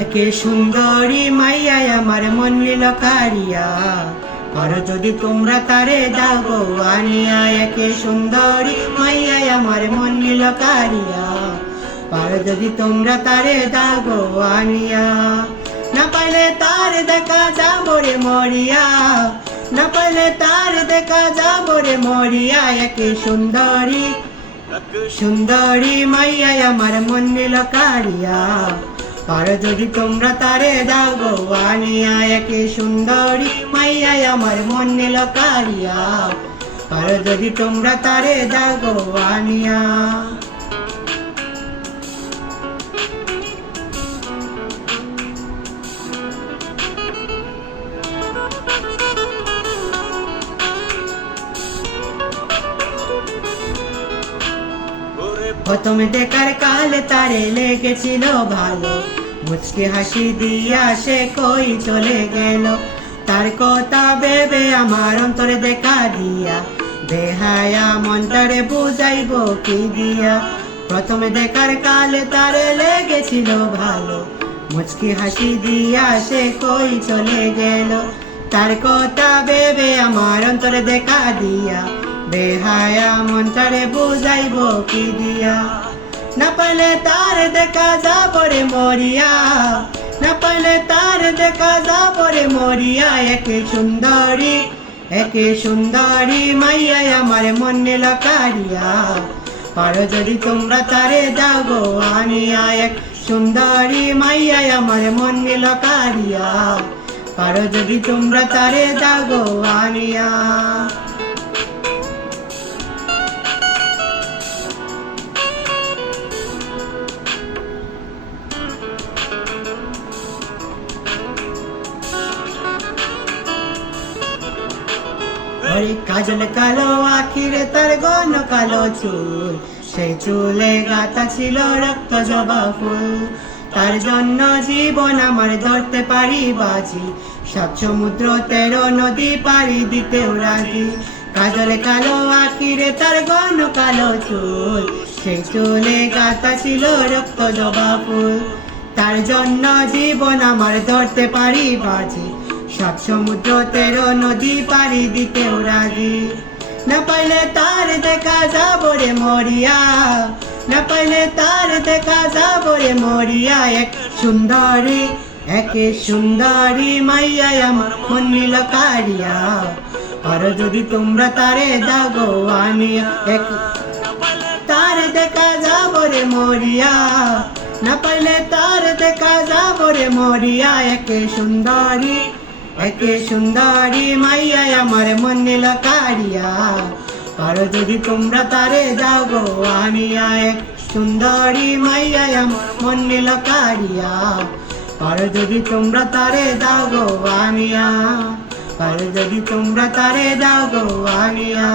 একে সুন্দরী মাইয়াই আমার মন নিল কারিয়া, আর যদি তোমরা তারে দাও গো আনিয়া। একে সুন্দরী মাইয়াই আমার মন নিল কারিয়া, আর যদি তোমরা তারে দাও গো আনিয়া। না পাইলে তার দেখা যাবো রে মরিয়া, না পাইলে তার দেখা যাবো রে মরিয়া। একে সুন্দরী সুন্দরী মাইয়াই আমার মন নিল কারিয়া, আর যদি তোমরা তারে দাও গো আনিয়া। একে সুন্দরী মাইয়াই আমার মন নিল কারিয়া, আর যদি তোমরা তারে দাও গো আনিয়া। প্রথম দেখার কালে তারে লেগেছিল ভালো, মুচকি হাসি দিয়া সে কই চলে গেল। তার কথা ভেবে আমার অন্তরে দেখা দিয়া, বেহায়া মনটারে বুঝাইব কি দিয়া। প্রথম দেখার কালে তারে লেগেছিল ভালো, মুচকি হাসি দিয়া সে কই চলে গেল। তার কথা ভেবে আমার অন্তরে দেখা দিয়া, বেহায়া মনটারে বুঝাইব কি দিয়া। না পাইলে তার দেখা যাবো রে মরিয়া, না পাইলে তার দেখা যাবো রে মরিয়া। একে সুন্দরী একে সুন্দরী মাইয়াই আমার মন নিল কারিয়া, আর যদি তোমরা তারে দাও গো আনিয়া। এক সুন্দরী মাইয়াই আমার মন নিল কারিয়া, আর যদি তোমরা তারে দাও গো আনিয়া। কাজল কালো আখিরে তার ঘন কালো চুল, সেই চুলে গাঁথা ছিল রক্ত জবা ফুল। তার জন্য জীবন আমার ধরতে পারি বাজি, সাত সমুদ্র 13 নদী পাড়ি দিতেও রাজি। কাজল কালো আখিরে তার ঘন কালো চুল, সেই চুলে গাঁথা ছিল রক্ত জবা ফুল। তার জন্য জীবন আমার ধরতে পারি বাজি, সাত সমুদ্র 13 নদী পাড়ি দিতেও রাজি। না পাইলে তার দেখা যাবো রে মরিয়া, না পাইলে তার দেখা যাবো রে মরিয়া। এক সুন্দরী একে সুন্দরী মাইয়াই আমার মন নিল কারিয়া, আর যদি তোমরা তারে দাও গো আনিয়া। এক তার দেখা যাবো রে মরিয়া, না পাইলে তার দেখা যাবো রে মরিয়া। একে সুন্দরী একে সুন্দরী মাইয়াই আমার মন নিল কারিয়া, আর যদি তোমরা তারে দাও গো আনিয়া। এক সুন্দরী মাইয়াই আমার মন নিল কারিয়া, আর যদি তোমরা তারে দাও গো আনিয়া, আর যদি তোমরা তারে দাও গো আনিয়া।